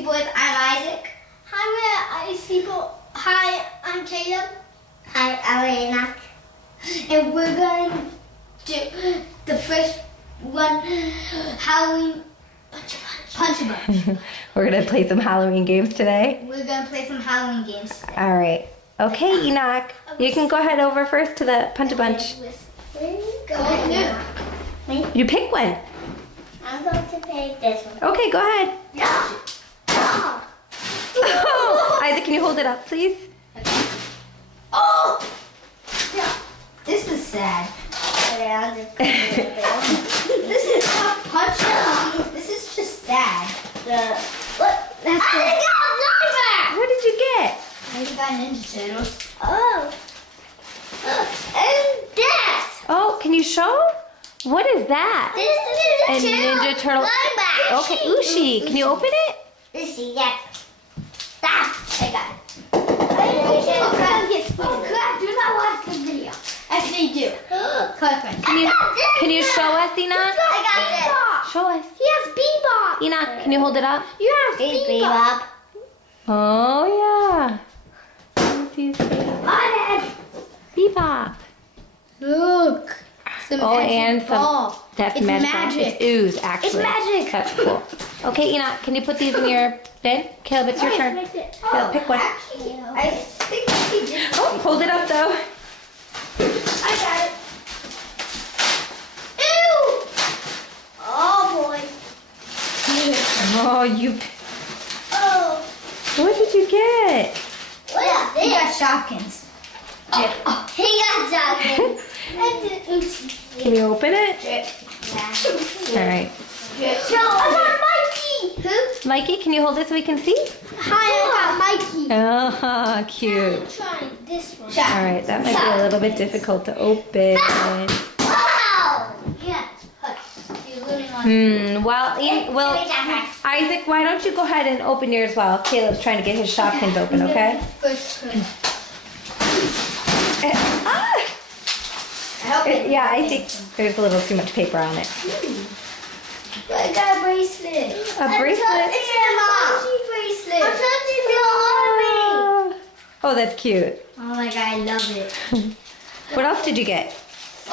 IceEboys. I'm Isaac. Hi, we're IceEboys. Hi, I'm Caleb. Hi, I'm Enoch. And we're going to do the first one, Halloween Punch a Bunch. We're going to play some Halloween games today. We're going to play some Halloween games today. All right. Okay, Enoch. You can go ahead over first to the Punch a Bunch. Go ahead. You pick one. I'm going to pick this one. Okay, go ahead. Yeah. Oh, Isaac, can you hold it up, please? Oh! Yeah. This is sad. This is not punching. This is just sad. What? What did you get? I got Ninja Turtles. Oh. And this. Oh, can you show? What is that? This is A Ninja Turtle. Linebacker. Okay, Ooshie. Can you open it? Ooshie, yeah. Stop. I got it. Oh, crap. Do not watch this video. Actually, do. Perfect. Can you show us, Enoch? I got Show us. He has Bebop. Enoch, can you hold it up? You have this. Bebop. Oh, yeah. Let me see his face. On it. Bebop. Look. Oh, and some. That's It's magic. magic. It's ooze, actually. It's magic. That's cool. Okay, Enoch, can you put these in your bin? Caleb, it's your turn. Caleb, pick one. Actually, I think he did. Oh, hold it up, though. I got it. Ew! Oh, boy. Oh, you. Oh. What did you get? What is this? He got Shopkins. Oh. He got Shopkins. I did Ooshies. Can you open it? Drip. All right. I got Mikey. Who? Mikey, can you hold this so we can see? Hi, I got Mikey. Oh, cute. I'm trying this one. All right, that might be a little bit difficult to open. Wow! Yeah. You're looting on. Well, Isaac, why don't you go ahead and open yours while Caleb's trying to get his Shopkins open, okay? First. Yeah, I think there's a little too much paper on it. I got a bracelet. A bracelet? It's an emoji bracelet. I'm touching the army. Oh, that's cute. Oh my god, I love it. What else did you get? I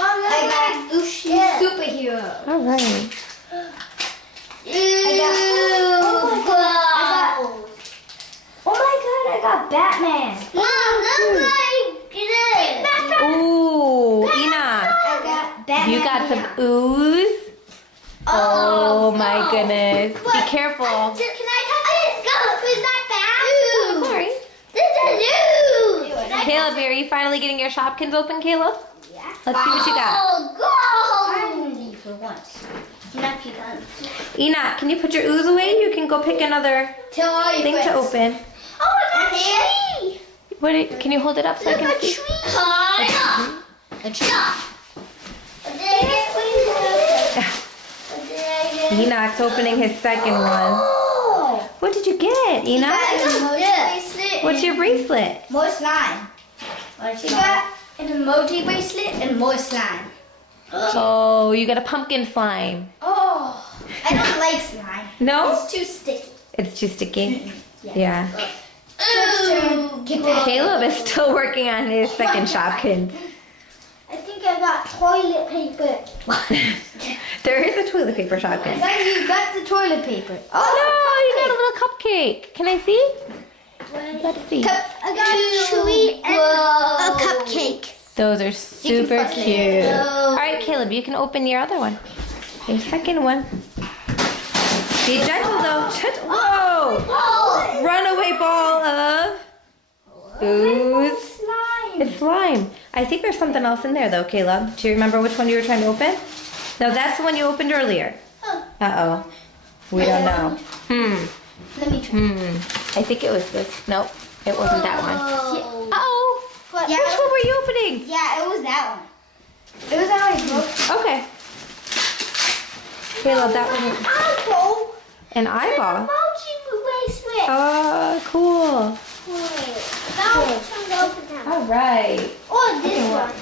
got Ooshies superhero. All right. Oh my god, I got Batman. Mom, look Ooh, Enoch. I got Batman. You got some ooze? Oh my goodness. Be careful. Can I touch it? Go. Is that bad? Sorry. This is new. Caleb, are you finally getting your Shopkins open, Caleb? Yeah. Let's see what you got. Oh, go. Finally, for once. Enough you done. Enoch, can you put your ooze away? You can go pick another Tell all your thing to friends. open. Oh, I got a tree. Can you hold it up so I Look, can a see? tree. A tree. Enoch's opening his second one. Oh. What did you get, Enoch? Bracelet. What's your bracelet? More slime. She got an emoji bracelet and more slime. Oh, you got a pumpkin slime. Oh, I don't like slime. No? It's too sticky. It's too sticky? Yeah. Ooh. Caleb is still working on his second Shopkins. I think I got toilet paper. There is a toilet paper Shopkin. Then you got the toilet paper. Oh no, you got a little cupcake. Can I see? Let's see. I got a treat and a cupcake. Those are super fuss cute. it. All right, Caleb, you can open your other one. Your second one. Be gentle though. Whoa! Oh. Runaway ball of ooze. Slime. It's slime. I think there's something else in there though, Caleb. Do you remember which one you were trying to open? No, that's the one you opened earlier. Uh-oh. We don't know. Let me try. I think it was this. Nope, it wasn't that one. Oh. Uh-oh. But Which one were you opening? Yeah, it was that one. It was that one. Okay. Caleb, that was Apple. an eyeball. Emoji bracelet. Oh, cool. Now it's time to open them. All right. Oh, this one.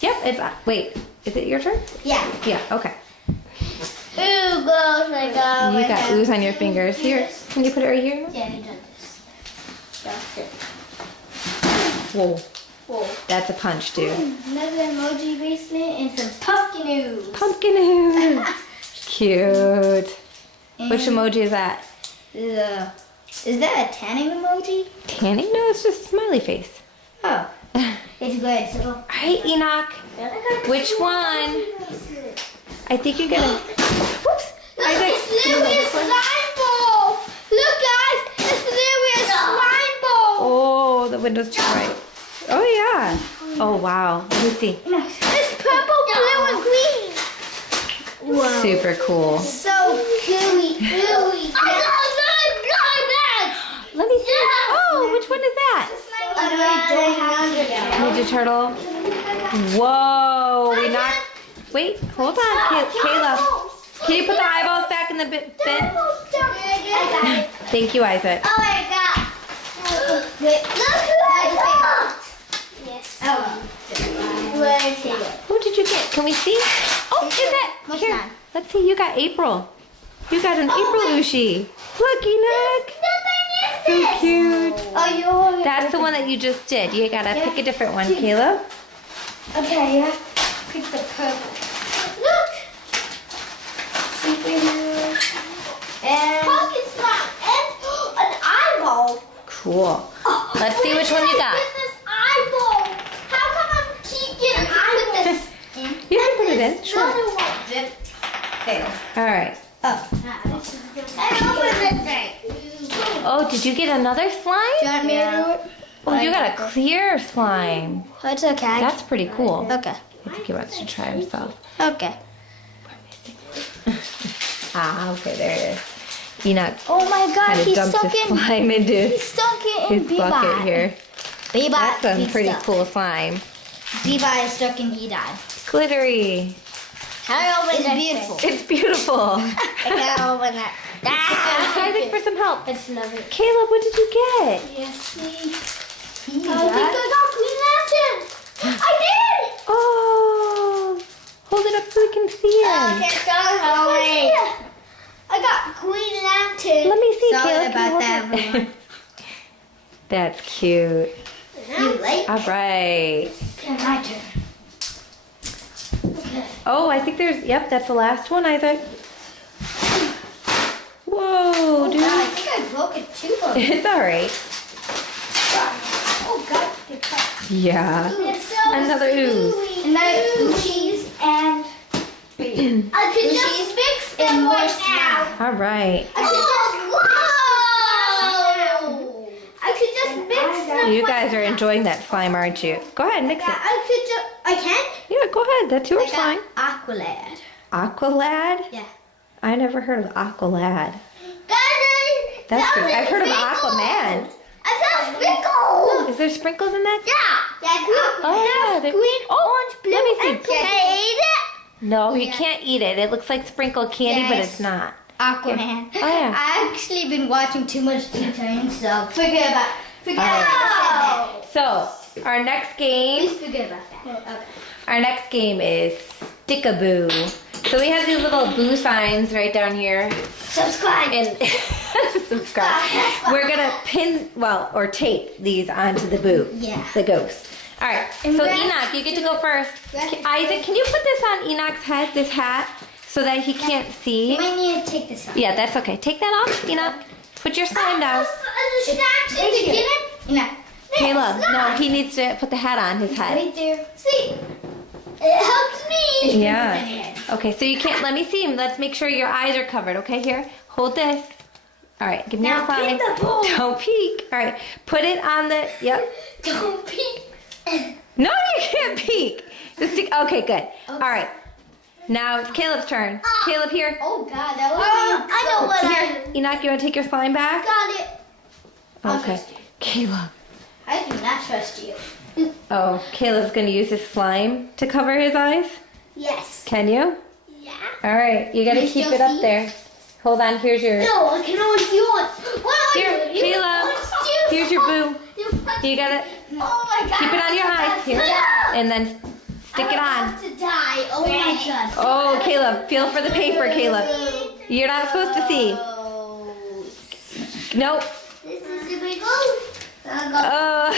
Yep, it's, wait, is it your turn? Yeah. Yeah, okay. Ooh, gross, my God. You got ooze on your fingers. Here, can you put it right here? Yeah, you done this. That's it. Whoa, Whoa. that's a punch, dude. Another emoji bracelet and some pumpkin ooze. Pumpkin ooze. Cute. Which emoji is that? Is that a tanning emoji? Tanning? No, it's just a smiley face. Oh, it's good. So, All right, Enoch. Which one? I think you're gonna. Whoops. It's literally a slime ball. Look, guys, it's literally a slime ball. Oh, the window's too bright. Oh yeah. Oh wow. Let me see. It's purple, blue, and green. Whoa. Super cool. So gooey, gooey. I got that. Let me see. Oh, which one is that? Ninja Turtle. Whoa. We knocked. Wait, hold on, Kayla. Can you put the eyeballs back in the bin? Thank you, Isaac. Oh my God. Wait, look who I got. Yes. Oh. Where's it? What did you get? Can we see? Oh, is that? What's Here, that? let's see. You got April. You got an April Ooshie. Look, Enoch. So cute. Oh, you. That's the one that you just did. You gotta pick a different one, Caleb. Okay, yeah. Pick the purple. Look. Superhero. And pocket slime and an eyeball. Cool. Oh, Let's see which one you got. This eyeball. How come I keep getting eyeball? You can put it in. Sure. Another one. Okay. All right. Oh. I opened it. Oh, did you get another slime? Do you want me to do it? Oh, you got a clear slime. It's okay. That's pretty cool. Okay. I think he wants to try himself. Okay. Ah, okay, there it is. Enoch Oh my God, kind of he's dumped stuck his in. slime into He's stuck in his bucket here. Bebop. That's some he's pretty stuck. cool slime. Bebop is stuck and he died. Glittery. How do I open it's beautiful. It's beautiful. I can't open that. Ask Isaac for some help. It's lovely. Caleb, what did you get? Yes, see. I think I got Green Lantern. I did. Oh, hold it up so we can see him. Okay, sorry. I got Green Lantern. Let me see, Sorry Caleb. Can you about hold that, it? everyone. That's cute. You like? All right. My turn. Okay. Oh, I think there's, yep, that's the last one, Isaac. Whoa, dude. I think I broke a tooth on it. It's all right. Oh God, the cut. Yeah. It's so Another ooze. Another Ooshies and I could just fix them right now. All right. Whoa! I could just mix them. You guys are enjoying that slime, aren't you? Go ahead, mix it. I could just. I can. Yeah, go ahead. That's your I slime. got Aqualad. Aqualad? Yeah. I never heard of Aqualad. Guys, That's good. I've heard of Aquaman. I found sprinkles. Is there sprinkles in that? Yeah. Yeah. Oh, yeah. Green, orange, blue, let me see. and can I eat it? No, you can't eat it. It looks like sprinkled candy, but Yes. it's not. Aquaman. Oh, yeah. I actually been watching too much Teen Titans, so forget about All right. that. So, our next game. Please forget about that. Okay. Our next game is Stick-a-Boo. So we have these little boo signs right down here. Subscribe. And subscribe. We're gonna pin, well, or tape these onto the boo. Yeah. The ghost. All right. And So then- Enoch, you get to go first. Isaac, can you put this on Enoch's head, this hat, so that he can't see? You might need to take this off. Yeah, that's okay. Take that off, Enoch. Put your slime down. Caleb, no, he needs to put the hat on his head. Right there. See, it helps me. Yeah. Okay, so you can't, let me see him. Let's make sure your eyes are covered. Okay, here, hold this. All right, give me your Now slime. pin the ball. Don't peek. All right, put it on the, yep. Don't peek. No, you can't peek. Just stick, okay, good. All right, now it's Caleb's turn. Caleb, here. Oh God, that was. I know what Here, Enoch, you want to take your slime back? got it. I'll Okay, trust you. Caleb. I do not trust you. Oh, Caleb's going to use his slime to cover his eyes? Yes. Can you? Yeah. All right, you got to Can you keep still it up see? there. Hold on, here's your, No, I can only see one. What are Here, you? Caleb, here's your boo. You got to Oh my God. keep it on your eyes here. And then Stick it on. I'm about to die. Oh my god. Oh, Caleb, feel for the paper, Caleb. You're not supposed to see. Nope. This is the big goal. Oh,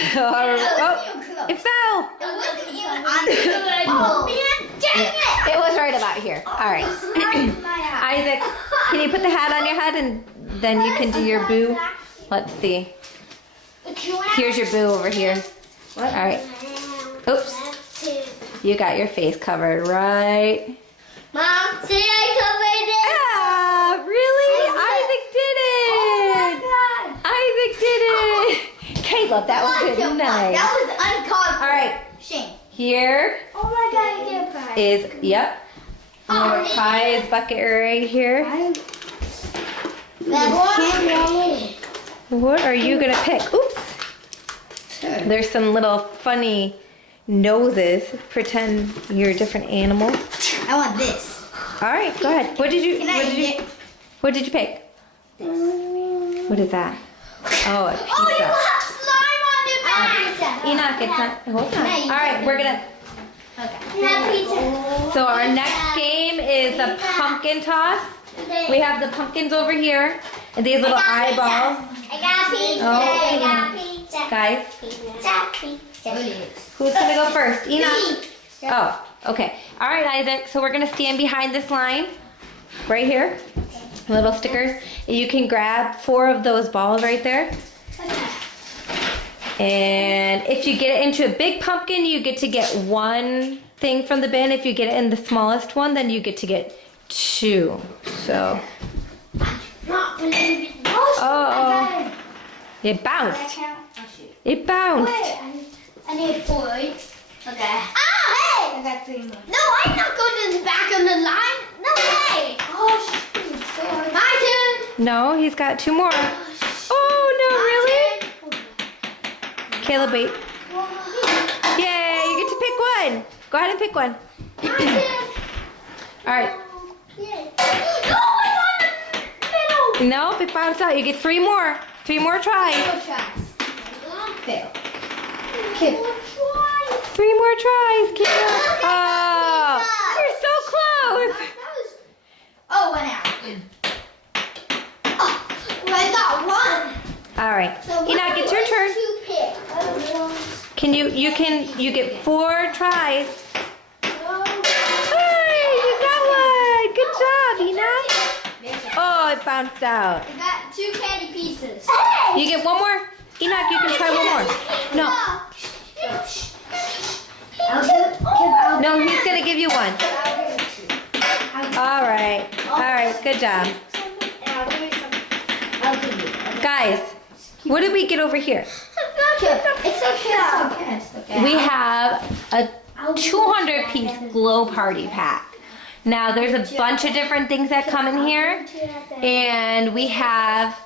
it fell. It wasn't even on the Oh man, dang it! It was right about here. All right. Isaac, can you put the hat on your head and then you can do your boo? Let's see. Here's your boo over here. All right. Oops. You got your face covered, right? Mom, see I covered it. Ah, really? Isaac did it. Oh my god. Isaac did it. Caleb, that was good. Nice. That was uncalled for. All right. Shame. Here Oh my god, I get a prize. is, yep. Our prize bucket right here. What are you gonna pick? Oops. There's some little funny noses. Pretend you're a different animal. I want this. All right, go ahead. What did you What did you pick? What is that? Oh, a pizza. Oh, you have slime on your back. Enoch, it's not. Hold on. All right, we're gonna. Pizza. So our next game is the pumpkin toss. We have the pumpkins over here and these little eyeballs. I got pizza. Oh. I got pizza. Guys, Pizza. who's gonna go first? Enoch. Oh, okay. All right, Isaac. So we're gonna stand behind this line, right here. Little stickers. And you can grab 4 of those balls right there. And if you get it into a big pumpkin, you get to get 1 thing from the bin. If you get it in the smallest one, then you get to get 2. So. Not believe it. Oh. It bounced. It bounced. I need 4. Okay. Ah, hey! I got 3 more. No, I'm not going to the back of the line. No way. Oh, shit. My turn. No, he's got 2 more. Oh, no, really? Caleb, wait. Yay, you get to pick 1. Go ahead and pick 1. All right. No, I want a middle. Nope, it bounced out. You get 3 more. 3 more tries. Fail. 3 more tries, Caleb. Oh, you're so close. Oh, 1 out. Oh, well, I got 1. All right. So Enoch, it's your turn. To pick. Can you get 4 tries. Hey, you got 1. Good job, Enoch. Oh, it bounced out. I got 2 candy pieces. You get 1 more. Enoch, you can try 1 more. No. No, he's gonna give you 1. All right. All right. Good job. Guys, what did we get over here? It's okay. We have a 200-piece glow party pack. Now, there's a bunch of different things that come in here. And we have...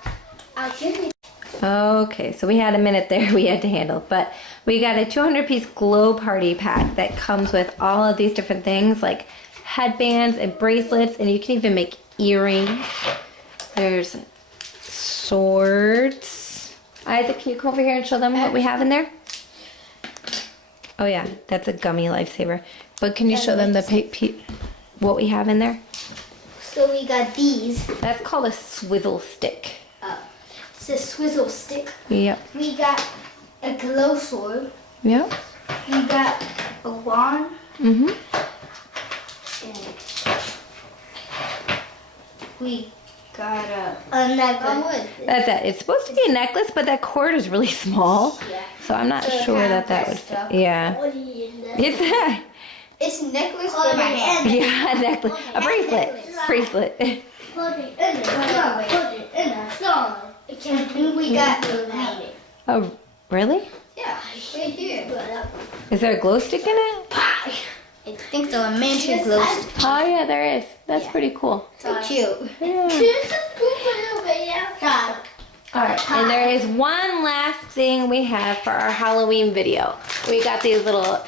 Okay, so we had a minute there we had to handle. But we got a 200-piece glow party pack that comes with all of these different things like headbands and bracelets. And you can even make earrings. There's swords. Isaac, can you come over here and show them what we have in there? Oh yeah, that's a gummy lifesaver. But can you show them what we have in there? So we got these. That's called a swizzle stick. It's a swizzle stick. Yep. We got a glow sword. Yep. We got a wand. Mm-hmm. And we got a necklace. That's it. It's supposed to be a necklace, but that cord is really small. Yeah. So I'm not sure that would fit. Yeah. It's It's a necklace for my hand. yeah, a necklace. A bracelet. Bracelet. Put it in the Put it in the song. We got the Oh, really? Yeah, right here. Is there a glow stick in it? I think so. A miniature glow stick. Oh yeah, there is. That's pretty cool. So cute. Yeah. God. Alright, and there is one last thing we have for our Halloween video. We got these little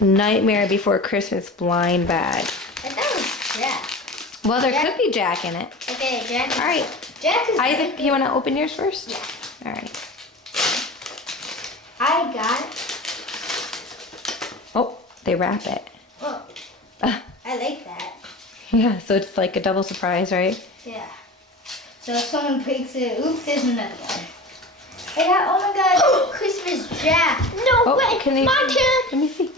Nightmare Before Christmas blind bags. I thought it was Jack. Well, there could be Jack in it. Okay, Jack. Alright, Jack is Isaac, you want to open yours first? Yeah. Alright. I got. Oh, they wrap it. Oh, Uh, I like that. yeah, so it's like a double surprise, right? Yeah. So if someone breaks it, oops, there's another one. I got, oh my god, Christmas Jack. No way. Can you, My turn. let me see.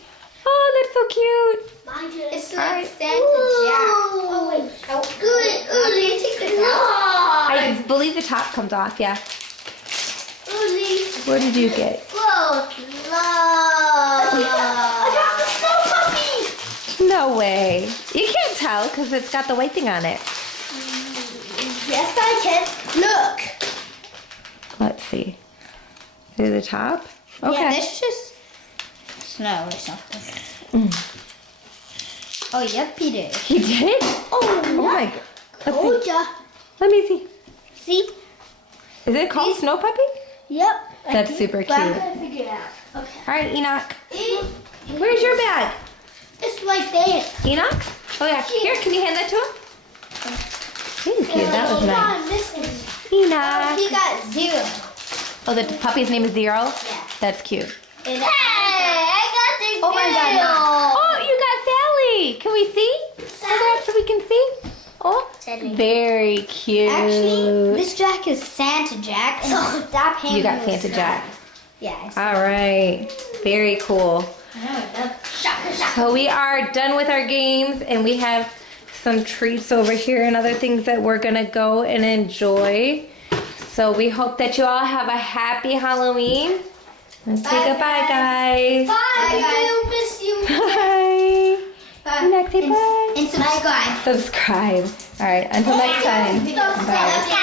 Oh, that's so cute. My turn. It's All like right. Santa Jack. Oh, wait. Oh, good. Ooh, Lee, take this out. I believe the top comes off, yeah. Ooh, Lee. What did you get? Whoa, I got the snow puppy. No way. You can't tell because it's got the white thing on it. Yes, I can. Look. Let's see. Through the top? Okay. Yeah, that's just snow or something. Oh, yep, he did. He did? Oh, Oh my god. Let's see. Told ya. Let me see. See? Is it called Snow Puppy? Yep. That's super But I'm cute. gonna figure it out. Okay. All right, Enoch. Where's your bag? It's right there. Enoch? Oh yeah. Here, can you hand that to him? Thank you. That was nice. This is. Enoch. He got 0. Oh, the puppy's name is Zero? Yeah. That's cute. And I got the Oh my God, no. Oh, you got Sally. Can we see? Hold that so we can see. Oh, Sally. very cute. actually, this Jack is Santa Jack. And stop handing You got me Santa this Jack. Yeah. All right. Very cool. Shaka, shaka. So we are done with our games and we have some treats over here and other things that we're gonna go and enjoy. So we hope that you all have a happy Halloween. Let's say goodbye, guys. Bye, guys. miss you. Bye. Bye. Next, say bye. And subscribe. Subscribe. All right. Until next time. Don't Bye. stop.